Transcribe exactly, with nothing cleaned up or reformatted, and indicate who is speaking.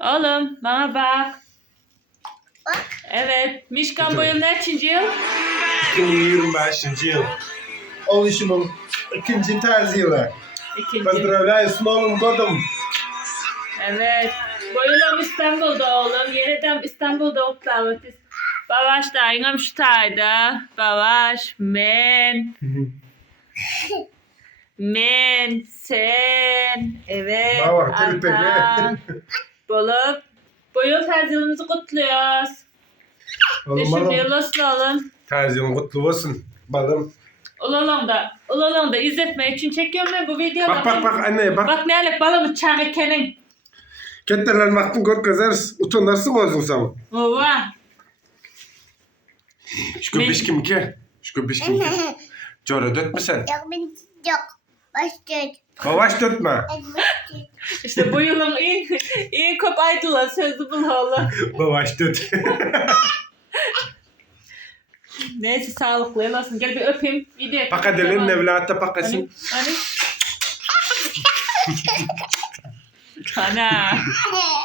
Speaker 1: Oğlum bana bak.
Speaker 2: Bak.
Speaker 1: Evet. Mişkan boyun kaçıncı yıl?
Speaker 3: iki bin yirmi beşinci yıl. Oluşumun ikinci terzi yılı.
Speaker 1: İkinci.
Speaker 3: Поздравляю с Новым годом.
Speaker 1: Evet. Boyunum İstanbul'da oğlum. Yeniden İstanbul'da kutlamak. Babaş da yengem şu tayda. Babaş, men. Men, sen. Evet.
Speaker 3: Baba, tüh
Speaker 1: Arhan. Bolup. Boyun tercihimizi kutluyoruz.
Speaker 3: Oğlum
Speaker 1: Düşünme
Speaker 3: balım.
Speaker 1: yıllasın oğlum.
Speaker 3: Terzi yılın kutlu olsun. Balım.
Speaker 1: Ulalım da, ulalım da izletmek için çekiyorum ben bu videoda.
Speaker 3: Bak bak bak anne bak.
Speaker 1: Bak ne alek balımı çağırkenin.
Speaker 3: Ketterlerin vaktin gör gezer. Utanırsın olsun sen.
Speaker 1: Ova.
Speaker 3: Şu köpüş kim ki? Şu köpüş kim ki? Çora dötme sen.
Speaker 2: Yok ben yok. Başladı.
Speaker 3: Bavaş dötme.
Speaker 2: Başladı.
Speaker 1: İşte bu yılın en, en köp aydılar sözü bu oğlum.
Speaker 3: Bavaş döt.
Speaker 1: Neyse sağlıklı olasın. Gel bir öpeyim. Video.
Speaker 3: Pak edelim nevlata pak
Speaker 1: Hani,
Speaker 3: esin.
Speaker 1: hani. Ana.